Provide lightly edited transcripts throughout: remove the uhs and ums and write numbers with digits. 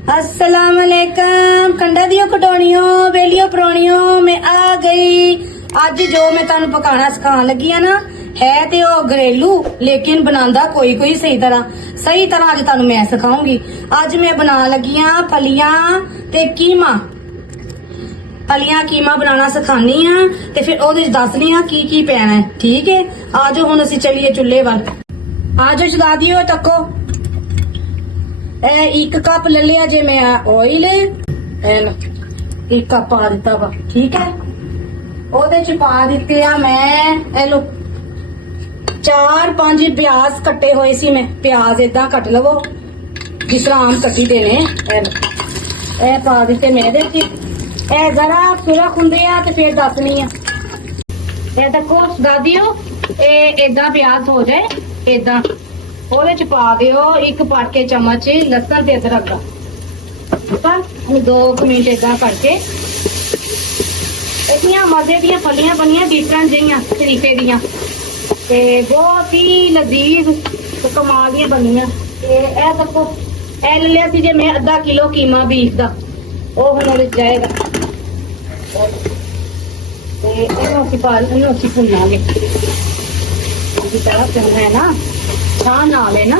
अस्सलाम वालेकुम कंडा दियो कटोनियो बेलियो परोनियो मैं आ गई। अज जो मैं तुहानू पकाना सिखाण लगी ना है ते ओ घरेलू लेकिन बनांदा कोई कोई सही तरह अज तुहानू मैं सिखाऊंगी। अज मैं बना लगी हां फलियां ते कीमा। फलियां कीमा बनाना सिखानी हां ते फिर ओहदे च दसनी हां की पैना है। ठीक है, आजो हुण असीं चलीए चुल्हे वल। आजो चला दियो तक्को। एक कप ले लिया जे मैं ऑयल, एक कप पा दिता वा। ठीक है, ओदे च पा दिते आ मैं लो 4-5 प्याज कट्टे हुए सी। मैं प्याज इदा कट लवो जिस तरह आम कट्टी देने। ए पा दिते मैं एदे च। ए जरा सुरख हुंदे आ ते फिर दसनी आ। ए देखो दादियो, ए इदा प्याज हो जाए इदा ਉਹਦੇ ਚ ਪਾ ਦਿਓ 1 ਪਾਟਕੇ ਚਮਚ ਲਸਣ ਤੇ ਅਦਰਕ ਦਾ। ਠੀਕ ਆ, 2 ਮਿੰਟ ਇਦਾਂ ਕਰਕੇ ਇਹਦੀਆਂ ਮਜ਼ੇ ਦੀਆਂ ਫਲੀਆਂ ਬਣੀਆਂ ਡਿਫਰੈਂਟ ਜਿਹੀਆਂ ਤਰੀਕੇ ਦੀਆਂ ਤੇ ਬਹੁਤ ਹੀ ਲਜ਼ੀਜ਼ ਤੇ ਕਮਾਲ ਦੀਆਂ ਬਣੀਆਂ। ਤੇ ਇਹ ਦੇਖੋ ਇਹ ਲੈ ਲਿਆ ਸੀ ਜੇ ਮੈਂ ਅੱਧਾ ਕਿਲੋ ਕੀਮਾ ਬੀਫ ਦਾ, ਉਹ ਹੁਣ ਉਹਦੇ ਜਾਏਗਾ ਤੇ ਇਹਨੂੰ ਅਸੀਂ ਭੁੰਨਾਂਗੇ। इसी तरह चलना है ना, छान ना लेना,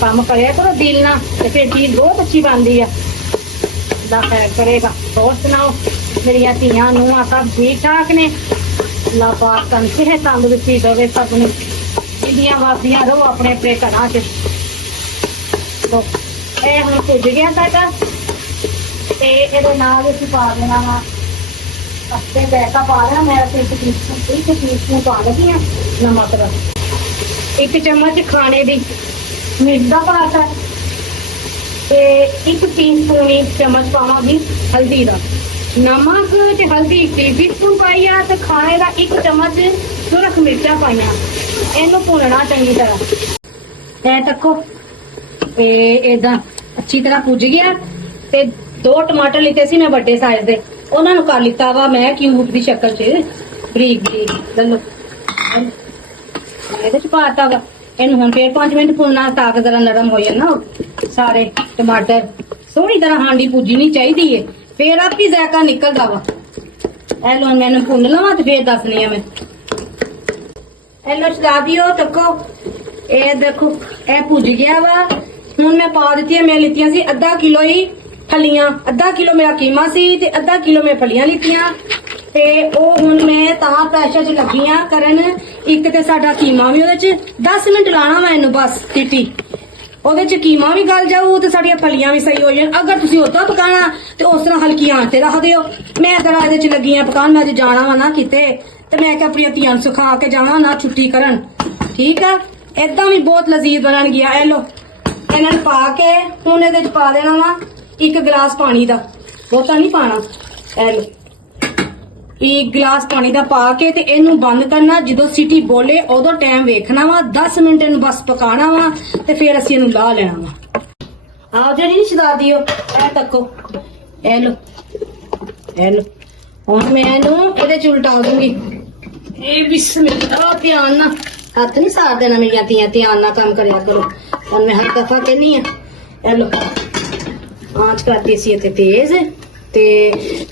काम करे करो दिल ना तो फिर चीज बहुत अच्छी बनती है। अल्लाह खैर करेगा। और सुनाओ मेरिया धियां नूंहां सब ठीक ठाक ने? अल्लाह पाक तन सेहत तंदुरुस्ती देवे सब नूं, जिंदियां वासियां रहो अपने अपने घरां च। तो ये हुण भुज गया साडा ते इहदे नाल असीं पा देना वा अपने पैसा पा रहा मैं एक टीस्पून पा लगी हाँ नमक का, 1 चम्मच खाने दी मिर्च का पाता ते 1 टीस्पून 1 चम्मच पावांगी हल्दी का। नमक ते हल्दी 1 टीस्पून पाई आ ते खाने का 1 चम्मच सुरख मिर्चा पाइया। इनू भुनना चंगी तरह। ए तको इदा अच्छी तरह भुज गया ते 2 टमाटर लिते सी मैं बड़े साइज दे, ਉਹਨਾਂ ਨੂੰ ਕਰ ਲਿੱਤਾ ਵਾ ਮੈਂ ਕਿਊਬ ਦੀ ਸ਼ਕਲ 'ਚ ਬਰੀਕ ਲੈ ਲਓ। ਇਹਦੇ 'ਚ ਪਾਤਾ ਵਾ ਇਹਨੂੰ। ਹੁਣ ਫੇਰ 5 ਮਿੰਟ ਭੁੰਨਣਾ ਤਾਂ ਕਿ ਜ਼ਰਾ ਨਰਮ ਹੋ ਜਾਣ ਨਾ ਸਾਰੇ ਟਮਾਟਰ। ਸੋਹਣੀ ਤਰ੍ਹਾਂ ਹਾਂਡੀ ਭੁੱਜਣੀ ਚਾਹੀਦੀ ਏ, ਫੇਰ ਆਪੀ ਜ਼ਾਇਕਾ ਨਿਕਲਦਾ ਵਾ। ਇਹ ਲੋ ਮੈਨੂੰ ਭੁੰਨ ਲਵਾਂ ਤੇ ਫੇਰ ਦੱਸਣੀ ਆ ਮੈਂ। ਇਹ ਲੋ ਚਲਾ ਦਿਓ ਤੱਕੋ। ਇਹ ਦੇਖੋ ਇਹ ਭੁੱਜ ਗਿਆ ਵਾ। ਹੁਣ ਮੈਂ ਪਾ ਦਿੱਤੀਆਂ, ਮੈਂ ਲਿੱਤੀਆਂ ਸੀ ਅੱਧਾ ਕਿਲੋ ਹੀ फलियां, आधा किलो मेरा कीमा सी ते आधा किलो मैं फलियां लितियां ते ओ हुण मैं तां प्रेशर च लगियां करन। एक ते साडा कीमा भी ओदे च 10 मिनट लाना वा इनू बस टिटी। ओदे च कीमा भी गल जाऊ ते साडियां फलियां भी सही हो जाण। अगर तुसीं ओदा पकाना ते उस तरह हल्की आंच ते रख दिओ। मैं जरा इहदे च लगियां पकान, मैं अज जाना वा ना किते ते मैं कि अपनी धियां नूं सिखा के जावां ना छुट्टी करन। ठीक है, इदां भी बहुत लजीज बनन गया। ए लो इन्हां नूं पा के हुण इहदे च पा देना वा 1 गिलास पानी का, बहुता नहीं पाना। 1 गिलास पानी का पा के ते इनू बंद करना। जो सीटी बोले उदो टाइम वेखना वा, 10 मिनट इनू बस पकाना वा ते फिर असीं इनू ला लेना वा। आओ जी नहीं छदा दियो। ए तको ए लो हुण मैं इनू इहदे च उल्टा दूंगी। ए बिस्मिल्लाह, ध्यान ना हथ नहीं सार देना मेरिया धियां, ध्यान ना काम करया करो। हुण मैं हर दफा कहनी है। ए लो आंच करती सी इत्थे तेज ते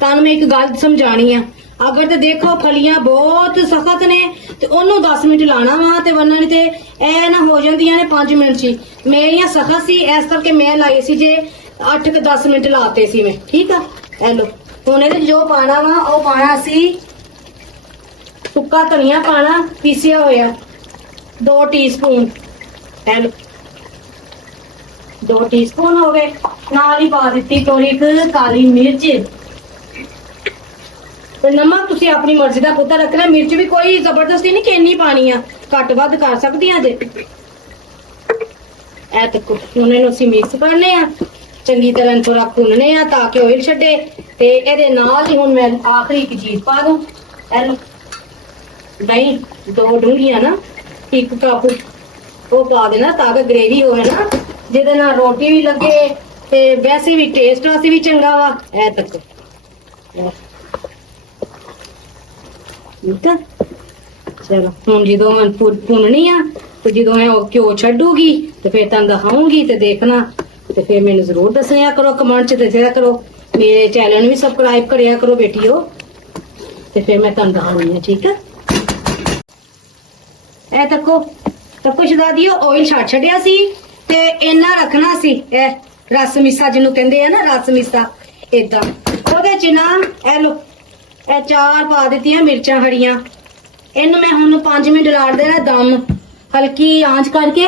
तानू मैं एक गल समझानी है। अगर ते देखो फलियां बहुत सख्त ने ते ओनू 10 मिनट लाना वा ते वरना नहीं ते ए ना हो जांदियां ने 5 मिनट च। मेरियां सख्त सी इस करके मैं लाई सी जे 8 के 10 मिनट लाते सी मैं। ठीक है, ए लो हुण इहदे जो पाना वा ओ पाना सी सुक्का धनिया पाना पीसिया होया 2 टीस्पून। ए लो 2 टीस्पून हो गए। नाल ही पा दी थोड़ी काली मिर्च ते नमक तुसी अपनी मर्जी का पुत्ता रखना। मिर्च भी कोई जबरदस्ती नहीं किन्नी पानी आ, घट वध कर सकती जे। ए तक हुण इहनूं असीं मिक्स करने आ चंगी तरह, थोड़ा भुनने आ ताकि ऑयल छड्डे ते इहदे नाल ही हुण मैं आखिरी एक चीज पा दूं। ए लो दही 2 डूंगियां ना, 1 कप वो पा देना ताकि ग्रेवी होवे ना, जिहदे नाल रोटी भी लगे ते वैसे भी टेस्ट वास्ते भी चंगा वा। ए तक ठीक है। चलो हुण जो मैं भुननी आ ते जो मैं घ्यो छड्डूगी ते फिर तुहानूं दिखाऊंगी ते देखना ਤੇ ਫਿਰ ਮੈਨੂੰ ਜ਼ਰੂਰ ਦੱਸਿਆ ਕਰੋ, ਕਮੈਂਟ 'ਚ ਦੱਸਿਆ ਕਰੋ। ਮੇਰੇ ਚੈਨਲ ਨੂੰ ਵੀ ਸਬਸਕ੍ਰਾਈਬ ਕਰਿਆ ਕਰੋ ਬੇਟੀਓ। ਤੇ ਫਿਰ ਮੈਂ ਤੁਹਾਨੂੰ ਦੱਸਣੀ ਆ, ਠੀਕ ਹੈ। ਇਹ ਤੱਕੋ ਸ਼ਦਾਦੀਓ ਆਇਲ ਛੱਡਿਆ ਸੀ ਤੇ ਇੰਨਾ ਰੱਖਣਾ ਸੀ। ਇਹ ਰਸ ਮਿੱਸਾ ਜਿਹਨੂੰ ਕਹਿੰਦੇ ਆ ਨਾ, ਰਸ ਮਿੱਸਾ ਏਦਾਂ। ਉਹਦੇ 'ਚ ਨਾ ਇਹ ਲੋ, ਇਹ 4 ਪਾ ਦਿੱਤੀਆਂ ਮਿਰਚਾਂ ਹਰੀਆਂ। ਇਹਨੂੰ ਮੈਂ ਹੁਣ 5 ਮਿੰਟ ਲਾ ਦੇਣਾ ਦਮ, ਹਲਕੀ ਆਂਚ ਕਰਕੇ,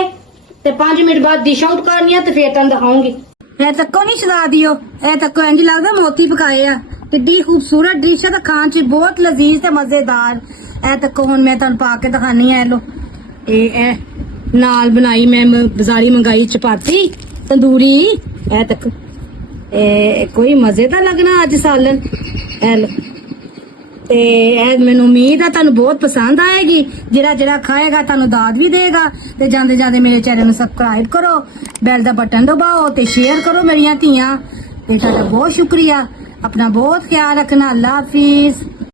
ਤੇ 5 ਮਿੰਟ ਬਾਅਦ ਡਿਸ਼ ਆਊਟ ਕਰਨੀ ਆ ਤੇ ਫੇਰ ਤੁਹਾਨੂੰ ਦਿਖਾਉਂਗੀ। ਇਹ ਤੱਕੋ ਨਹੀਂ ਛਡਾ ਦਿਓ, ਇਹ ਤੱਕੋ ਇੰਜ ਲੱਗਦਾ ਮੋਤੀ ਪਕਾਏ ਆ। ਕਿੱਡੀ ਖੂਬਸੂਰਤ ਡਿਸ਼ ਹੈ ਤੇ ਖਾਣ 'ਚ ਬਹੁਤ ਲਜ਼ੀਜ਼ ਤੇ ਮਜ਼ੇਦਾਰ। ਇਹ ਤੱਕੋ ਹੁਣ ਮੈਂ ਤੁਹਾਨੂੰ ਪਾ ਕੇ ਦਿਖਾਨੀ ਆ। ਇਹ ਲੋ, ਇਹ ਨਾਲ ਬਣਾਈ ਮੈਂ ਬਾਜ਼ਾਰੀ ਮੰਗਾਈ ਚਪਾਤੀ ਤੰਦੂਰੀ। ਇਹ ਤੱਕ ਇਹ ਕੋਈ ਮਜ਼ੇ ਦਾ ਲੱਗਣਾ ਅੱਜ ਸਾਲਨ। ਇਹ ਲੋ, ਤੇ ਇਹ ਮੈਨੂੰ ਉਮੀਦ ਆ ਤੁਹਾਨੂੰ ਬਹੁਤ ਪਸੰਦ ਆਏਗੀ। ਜਿਹੜਾ ਖਾਏਗਾ ਤੁਹਾਨੂੰ ਦਾਦ ਵੀ ਦੇਗਾ। ਤੇ ਜਾਂਦੇ ਜਾਂਦੇ ਮੇਰੇ ਚੈਨਲ ਨੂੰ ਸਬਸਕ੍ਰਾਈਬ ਕਰੋ, ਬੈਲ ਦਾ ਬਟਨ ਦਬਾਓ ਤੇ ਸ਼ੇਅਰ ਕਰੋ ਮੇਰੀਆਂ ਧੀਆਂ। ਤੇ ਤੁਹਾਡਾ ਬਹੁਤ ਸ਼ੁਕਰੀਆ। ਆਪਣਾ ਬਹੁਤ ਖਿਆਲ ਰੱਖਣਾ। ਅੱਲਾ ਹਾਫਿਜ਼।